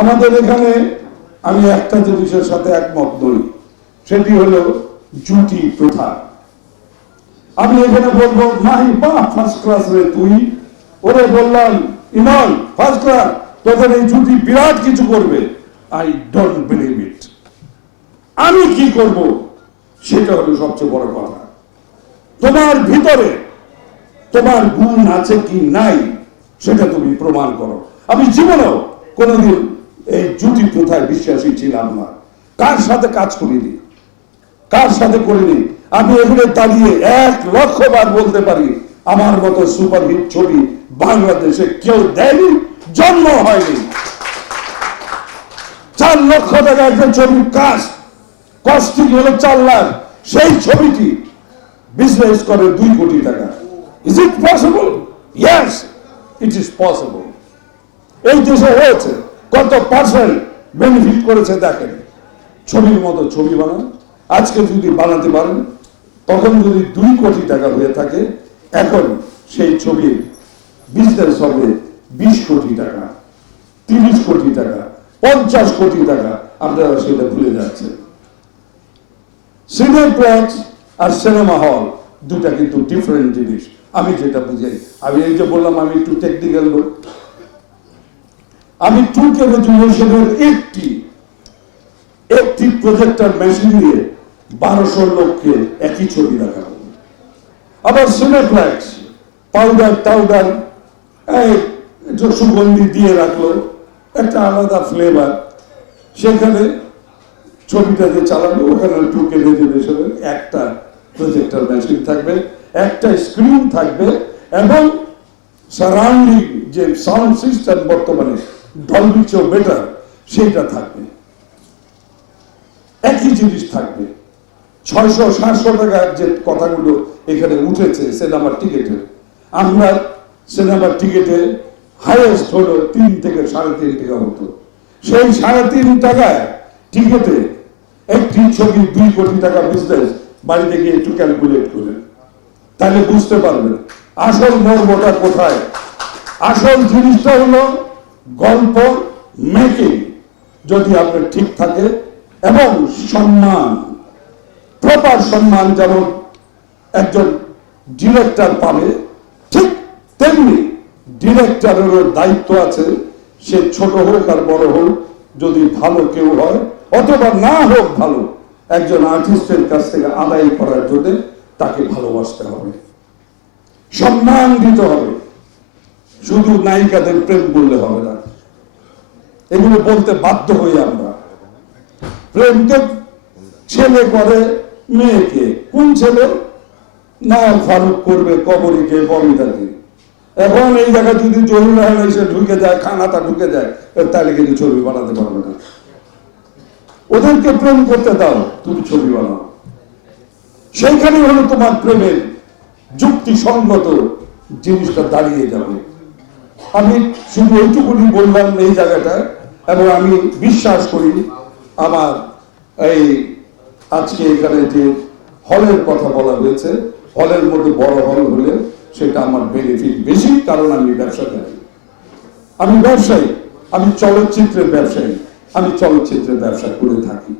আমাদের এখানে আমি একটা জিনিসের সাথে একমত নই। সেটি হলো জুটি প্রথা। আমি এখানে বলব মাই বা ফার্স্ট ক্লাস রে তুই। ওরে বললাম, ইমন ফার্স্ট ক্লাস তোদের এই জুটি বিরাট কিছু করবে। আই ডোন্ট বিলিভ ইট আমি কি করব? সেটা হলো সবচেয়ে বড় কথা। তোমার ভিতরে তোমার গুণ আছে কি নাই, সেটা তুমি প্রমাণ করো। আমি জীবনেও কোনোদিন এই জুটি প্রথায় বিশ্বাসী ছিলাম না। কার সাথে কাজ করিনি? কার সাথে করিনি? আমি এখানে দাঁড়িয়ে এক লক্ষ বার বলতে পারি, আমার মতো সুপারহিট ছবি বাংলাদেশে কেউ দেয়নি, জন্ম হয়নি। চার লক্ষ টাকা একটা ছবির কাজ কস্টিং হলো চার লাখ? সেই ছবিটি বিজনেস করে দুই কোটি টাকা। Is it possible yes it is possible এই দেশে হয়েছে। কত পার্সেন্ট বেনিফিট করেছে দেখেন। ছবির মতো ছবি বানান। আজকে যদি বানাতে পারেন, তখন যদি দুই কোটি টাকা হয়ে থাকে, এখন সেই ছবির বিজনেস হবে বিশ কোটি টাকা, তিরিশ কোটি টাকা, পঞ্চাশ কোটি টাকা। আপনারা সেটা ভুলে যাচ্ছেন। সিনেপ্লেক্স আর সিনেমা হল দুটা কিন্তু ডিফারেন্ট জিনিস। আমি যেটা বুঝাই, আমি এই যে বললাম, আমি একটু টেকনিক্যাল লোক আমি টু কে রেজুলেশনের একটি একটি প্রজেক্টর মেশিন দিয়ে বারোশো লোককে একই ছবি দেখাবো। আবার সিনেপ্লেক্স পাউডার টাউডার সুগন্ধি দিয়ে রাখল, একটা আলাদা ফ্লেভার সেখানে ছবিটাকে চালানো ওখানে টুকে রেজুলেশনের একটা প্রজেক্টর মেশিন থাকবে, একটা স্ক্রিন থাকবে, এবং সারাউন্ডিং যে সাউন্ড সিস্টেম বর্তমানে ডলবি বেটার সেইটা থাকবে। একই জিনিস থাকবে। ছয়শো, সাতশো টাকার যে কথাগুলো এখানে উঠেছে সিনেমার টিকিটে, আমরা সিনেমার টিকিটে হাইয়েস্ট হলো তিন থেকে সাড়ে তিন টাকা হতো। সেই সাড়ে তিন টাকায় টিকিটে একটি ছবি দুই কোটি টাকা বিজনেস বাড়িতে গিয়ে একটু ক্যালকুলেট করে। তাহলে বুঝতে পারবেন, আসল মর্মটা কোথায়? আসল জিনিসটা হলো গল্প মেকিং যদি আপনার ঠিক থাকে, এবং সম্মান প্রপার সম্মান যেমন একজন ডিরেক্টর পাবে, ঠিক তেমনি ডিরেক্টরেরও দায়িত্ব আছে, সে ছোট হোক আর বড় হোক, যদি ভালো কেউ হয়, অথবা না হোক ভালো, একজন আর্টিস্টের কাছ থেকে আদায় করার জন্য তাকে ভালোবাসতে হবে। সম্মান দিতে হবে। শুধু নায়িকাদের প্রেম বললে হবে না। এগুলো বলতে বাধ্য হই আমরা। প্রেম তো ছেলে করে মেয়েকে। কোন ছেলে? না ফারুক করবে কবরীকে ববিতাকে এখন এই জায়গায় যদি জহির রহমান এসে ঢুকে যায়, খানাটা ঢুকে যায় তাহলে কিন্তু ছবি বানাতে পারবে না। ওদেরকে প্রেম করতে দাও, তুমি ছবি বানাও। সেইখানে হলো তোমার প্রেমের যুক্তিসঙ্গত জিনিসটা দাঁড়িয়ে যাবে। আমি শুধু এইটুকুনি বললাম এই জায়গাটা, এবং আমি বিশ্বাস করি আমার এই আজকে এখানে যে হলের কথা বলা হয়েছে, হলের মধ্যে বড় হল হলে সেটা আমার বেনিফিট বেশি, কারণ আমি ব্যবসা করি আমি ব্যবসায়ী, আমি চলচ্চিত্রের ব্যবসায়ী, আমি চলচ্চিত্রের ব্যবসা করে থাকি।